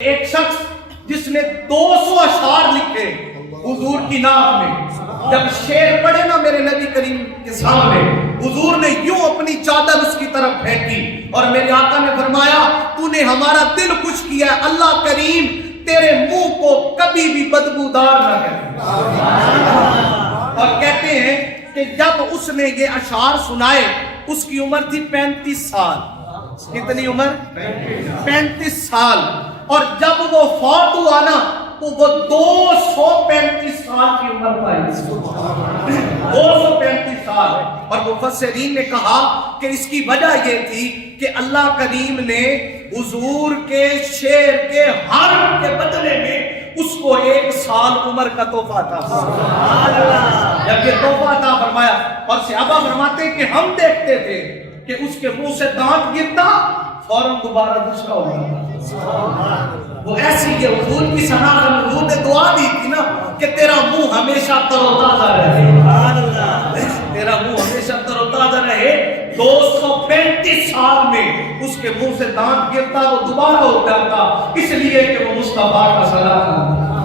ایک شخص جس نے 200 اشعار لکھے حضور کی نام میں، جب شعر پڑھے نا میرے نبی کریم کے سامنے، حضور نے یوں اپنی چادر اس کی طرف پھینکی اور میرے آقا نے فرمایا تو نے ہمارا دل خوش کیا ہے، اللہ کریم تیرے منہ کو کبھی بھی بدبودار نہ کرے۔ اور کہتے ہیں کہ جب اس نے یہ اشعار سنائے اس کی عمر تھی 35 سال۔ کتنی عمر؟ 35 سال۔ اور جب وہ فوت ہوا نا تو وہ 235 سال کی عمر پائی۔ 235 سال۔ اور مفسرین نے کہا کہ اس کی وجہ یہ تھی کہ اللہ کریم نے حضور کے شعر کے حرف کے بدلے میں اس کو 1 سال عمر کا تحفہ عطا فرمایا۔ جب یہ تحفہ عطا فرمایا اور صحابہ فرماتے ہیں کہ ہم دیکھتے تھے کہ اس کے منہ سے دانت گرتا فوراً دوبارہ دوسرا ہوگا۔ وہ ایسی یہ حضور کی ثنا ہے، حضور نے دعا دی تھی نا کہ تیرا منہ ہمیشہ تر و تازہ رہے، تیرا منہ ہمیشہ تر و تازہ رہے۔ 235 سال میں اس کے منہ سے دانت گرتا وہ دوبارہ ہو جاتا، اس لیے کہ وہ مصطفیٰ کا صلاح